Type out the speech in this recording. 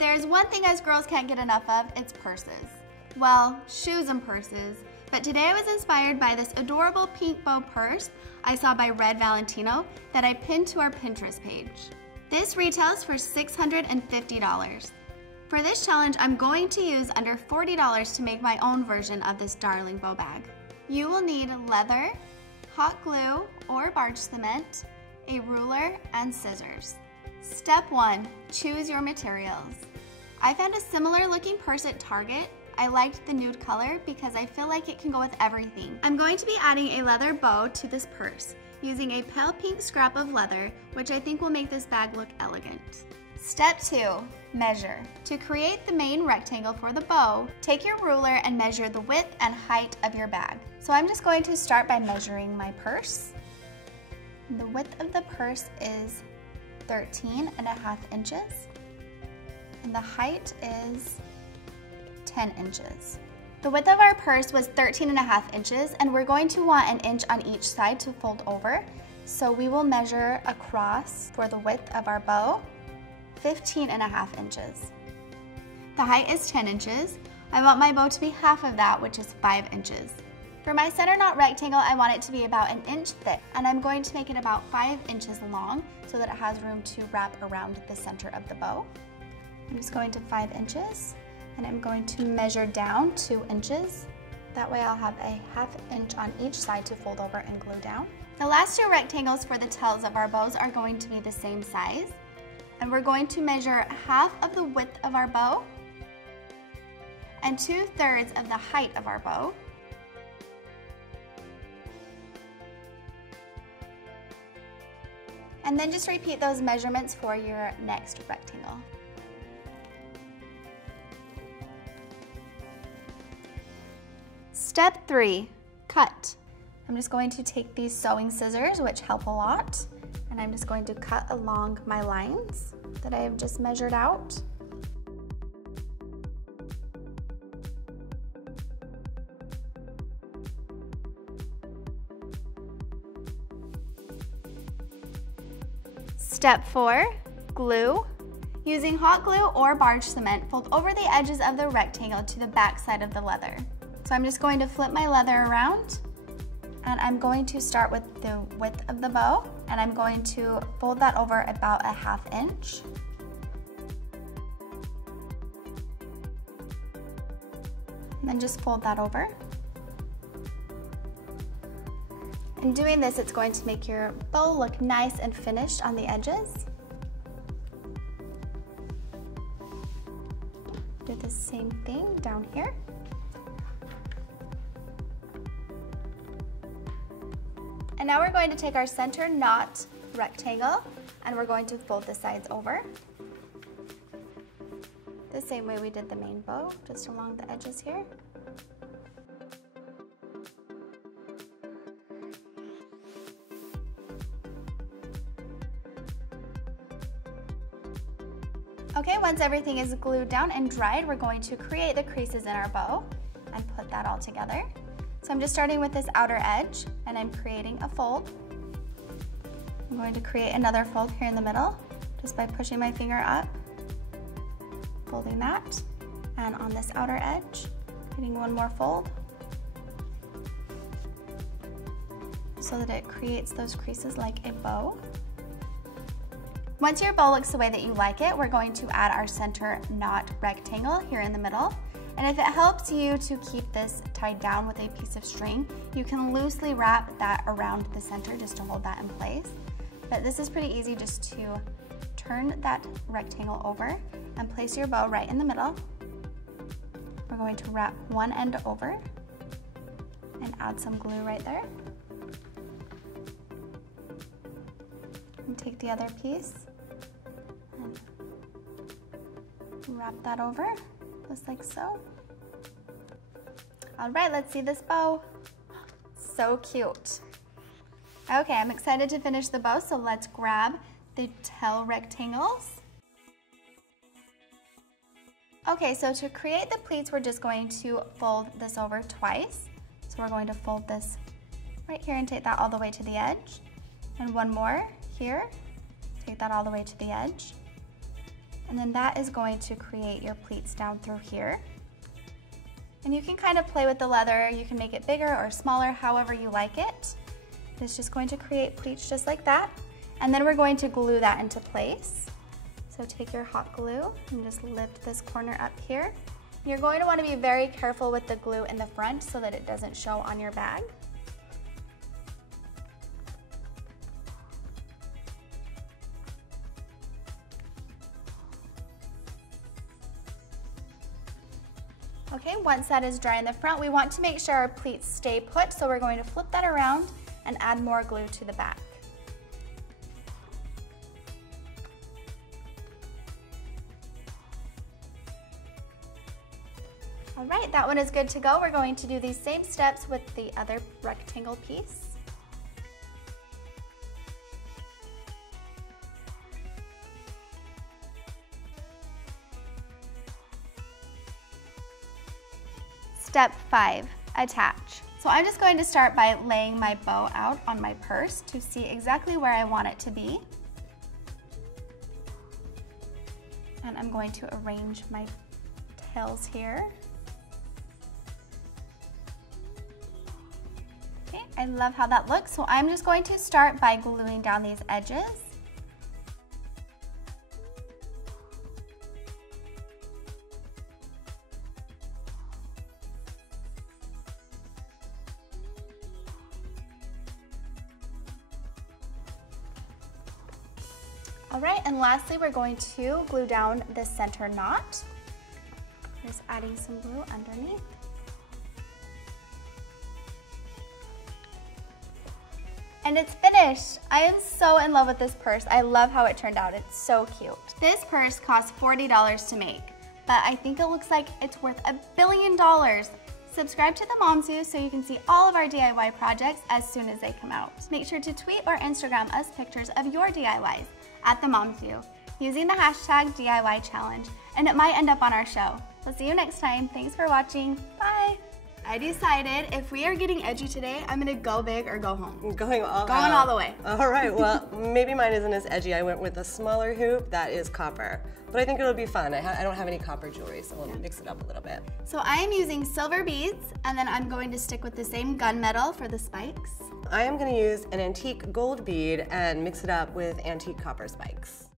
there's one thing us girls can't get enough of, it's purses. Well, shoes and purses. But today I was inspired by this adorable pink bow purse I saw by Red Valentino that I pinned to our Pinterest page. This retails for $650. For this challenge, I'm going to use under $40 to make my own version of this darling bow bag. You will need leather, hot glue or barge cement, a ruler, and scissors. Step 1, choose your materials. I found a similar looking purse at Target. I liked the nude color because I feel like it can go with everything. I'm going to be adding a leather bow to this purse using a pale pink scrap of leather, which I think will make this bag look elegant. Step 2, measure. To create the main rectangle for the bow, take your ruler and measure the width and height of your bag. So I'm just going to start by measuring my purse. The width of the purse is 13.5 inches, and the height is 10 inches. The width of our purse was 13.5 inches, and we're going to want an inch on each side to fold over. So we will measure across for the width of our bow, 15.5 inches. The height is 10 inches. I want my bow to be half of that, which is 5 inches. For my center knot rectangle, I want it to be about an inch thick, and I'm going to make it about 5 inches long so that it has room to wrap around the center of the bow. I'm just going to 5 inches. And I'm going to measure down 2 inches. That way I'll have a ½ inch on each side to fold over and glue down. The last 2 rectangles for the tails of our bows are going to be the same size. And we're going to measure half of the width of our bow and 2/3 of the height of our bow. And then just repeat those measurements for your next rectangle. Step 3, cut. I'm just going to take these sewing scissors, which help a lot, and I'm just going to cut along my lines that I have just measured out. Step 4, glue. Using hot glue or barge cement, fold over the edges of the rectangle to the back side of the leather. So I'm just going to flip my leather around, and I'm going to start with the width of the bow, and I'm going to fold that over about a ½ inch. And then just fold that over. In doing this, it's going to make your bow look nice and finished on the edges. Do the same thing down here. And now we're going to take our center knot rectangle and we're going to fold the sides over. The same way we did the main bow, just along the edges here. Okay, once everything is glued down and dried, we're going to create the creases in our bow and put that all together. So I'm just starting with this outer edge and I'm creating a fold. I'm going to create another fold here in the middle just by pushing my finger up, folding that, and on this outer edge, creating one more fold so that it creates those creases like a bow. Once your bow looks the way that you like it, we're going to add our center knot rectangle here in the middle. And if it helps you to keep this tied down with a piece of string, you can loosely wrap that around the center just to hold that in place. But this is pretty easy, just to turn that rectangle over and place your bow right in the middle. We're going to wrap one end over and add some glue right there. And take the other piece and wrap that over, just like so. All right, let's see this bow. So cute. Okay, I'm excited to finish the bow, so let's grab the tail rectangles. Okay, so to create the pleats, we're just going to fold this over twice. So we're going to fold this right here and take that all the way to the edge. And one more here, take that all the way to the edge. And then that is going to create your pleats down through here. And you can kind of play with the leather. You can make it bigger or smaller, however you like it. It's just going to create pleats just like that. And then we're going to glue that into place. So take your hot glue and just lift this corner up here. You're going to want to be very careful with the glue in the front so that it doesn't show on your bag. Okay, once that is dry in the front, we want to make sure our pleats stay put, so we're going to flip that around and add more glue to the back. All right, that one is good to go. We're going to do these same steps with the other rectangle piece. Step 5, attach. So I'm just going to start by laying my bow out on my purse to see exactly where I want it to be. And I'm going to arrange my tails here. Okay, I love how that looks. So I'm just going to start by gluing down these edges. All right, and lastly, we're going to glue down the center knot. Just adding some glue underneath. And it's finished. I am so in love with this purse. I love how it turned out. It's so cute. This purse costs $40 to make, but I think it looks like it's worth $1 billion. Subscribe to the Moms View so you can see all of our DIY projects as soon as they come out. Make sure to tweet or Instagram us pictures of your DIYs at the Moms View using the hashtag DIY challenge, and it might end up on our show. We'll see you next time. Thanks for watching. Bye. I decided if we are getting edgy today, I'm gonna go big or go home. Going all the way. All right, well, maybe mine isn't as edgy. I went with a smaller hoop that is copper, but I think it'll be fun. I don't have any copper jewelry, so we'll mix it up a little bit. So I am using silver beads, and then I'm going to stick with the same gunmetal for the spikes. I am gonna use an antique gold bead and mix it up with antique copper spikes.